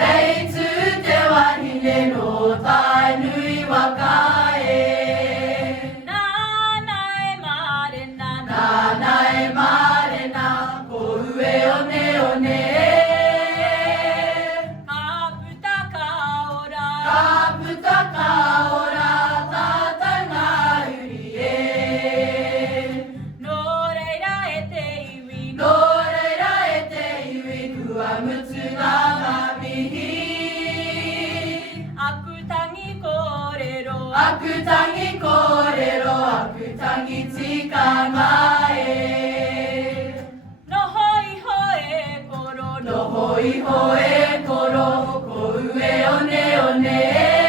Rei tū te wahine no tai nui waka e. Nāna e marena, ko ue one one e. Ka puta ka ora, tata ngā uri e. Nō reira e te iwi, kua mutu ngā mamihi. Aku tangi kōrero, aku tangi tikanga e. Noho iho e koro, ko ue one one e.